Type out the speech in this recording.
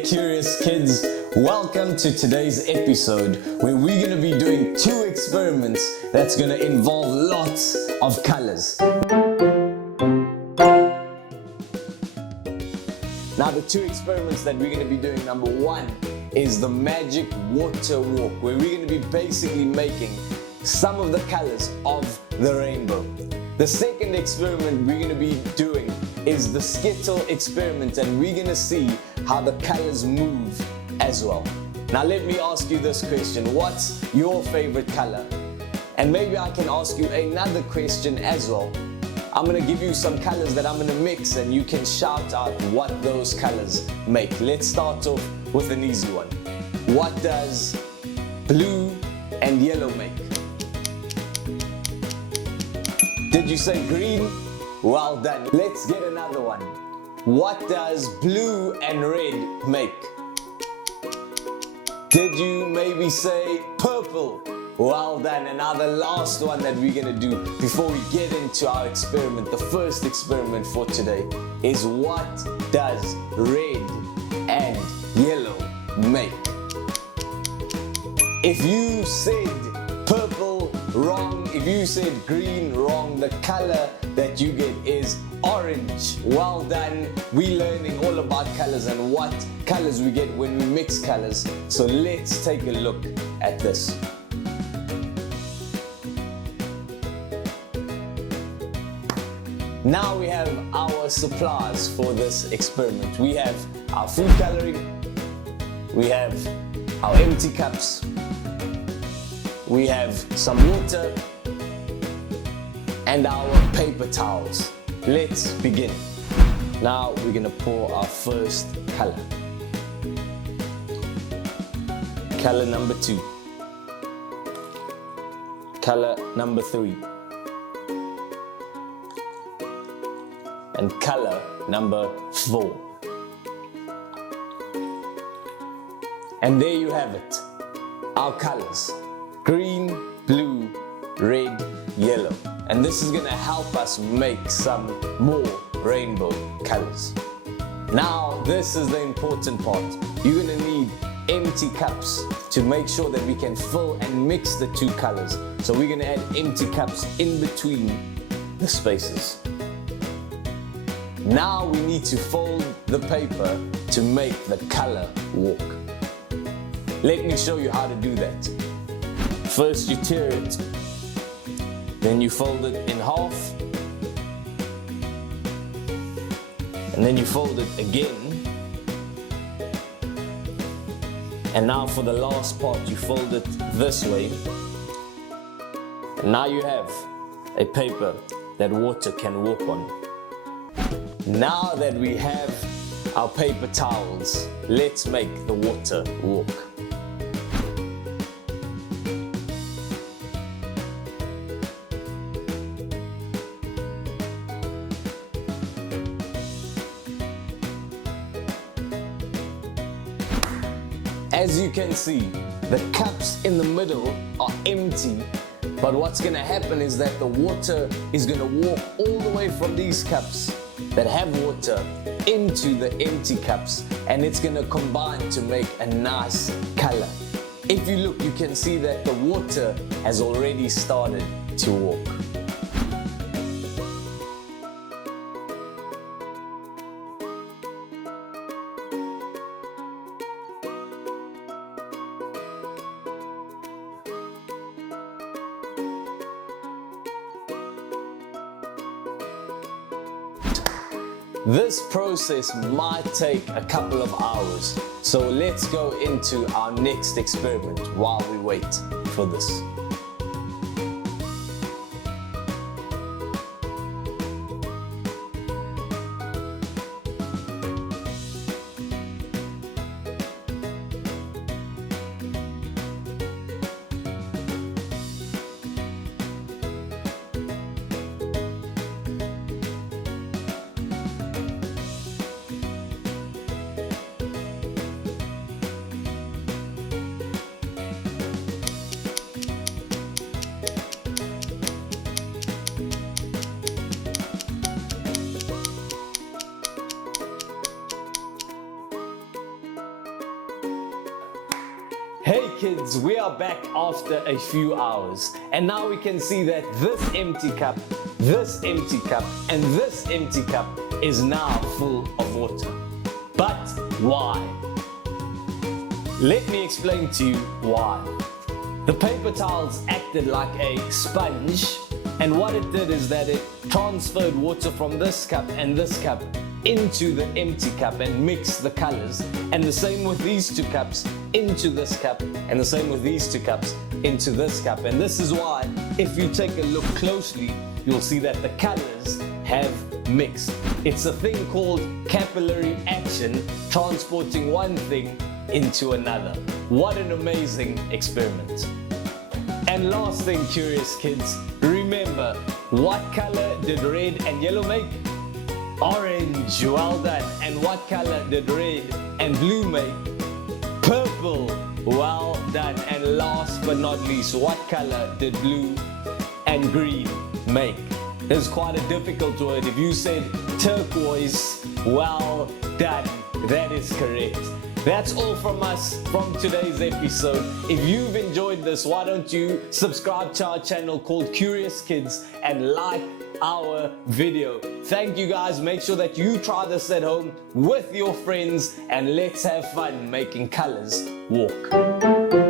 Hey curious kids, welcome to today's episode where we're going to be doing two experiments that's going to involve lots of colors. Now the two experiments that we're going to be doing, number one is the magic water walk, where we're going to be basically making some of the colors of the rainbow. The second experiment we're going to be doing is the Skittle experiment, and we're going to see how the colors move as well. Now let me ask you this question: what's your favorite color? And maybe I can ask you another question as well. I'm going to give you some colors that I'm going to mix, and you can shout out what those colors make. Let's start off with an easy one. What does blue and yellow make? Did you say green? Well done. Let's get another one. What does blue and red make? Did you maybe say purple? Well done. And now the last one that we're going to do before we get into our experiment, the first experiment for today, is what does red and yellow make? If you said purple, wrong. If you said green, wrong. The color that you get is orange. Well done. We're learning all about colors and what colors we get when we mix colors. So let's take a look at this. Now we have our supplies for this experiment. We have our food coloring, we have our empty cups, we have some water, and our paper towels. Let's begin. Now we're gonna pour our first color. Color number 2. Color number 3. And color number 4. And there you have it, our colors: green, blue, red, yellow. And this is going to help us make some more rainbow colors. Now this is the important part. You're going to need empty cups to make sure that we can fill and mix the two colors. So we're going to add empty cups in between the spaces. Now we need to fold the paper to make the color walk. Let me show you how to do that. First you tear it, then you fold it in half, and then you fold it again, and now for the last part you fold it this way, and now you have a paper that water can walk on. Now that we have our paper towels, let's make the water walk. As you can see, the cups in the middle are empty, but what's going to happen is that the water is going to walk all the way from these cups that have water into the empty cups, and it's going to combine to make a nice color. If you look, you can see that the water has already started to walk. This process might take a couple of hours, so let's go into our next experiment while we wait for this. kids, we are back after a few hours, and now we can see that this empty cup, this empty cup, and this empty cup is now full of water. But why? Let me explain to you why. The paper towels acted like a sponge, and what it did is that it transferred water from this cup and this cup into the empty cup and mixed the colors, and the same with these two cups into this cup, and the same with these two cups into this cup. And this is why, if you take a look closely, you'll see that the colors have mixed. It's a thing called capillary action, transporting one thing into another. What an amazing experiment. And last thing, curious kids, remember, what color did red and yellow make? Orange. Well done. And what color did red and blue make? Purple. Well done. And last but not least, what color did blue and green make? This is quite a difficult word. If you said turquoise, well done. That is correct. That's all from us from today's episode. If you've enjoyed this, why don't you subscribe to our channel called Curious Kids and like our video. Thank you guys. Make sure that you try this at home with your friends, and let's have fun making colors walk.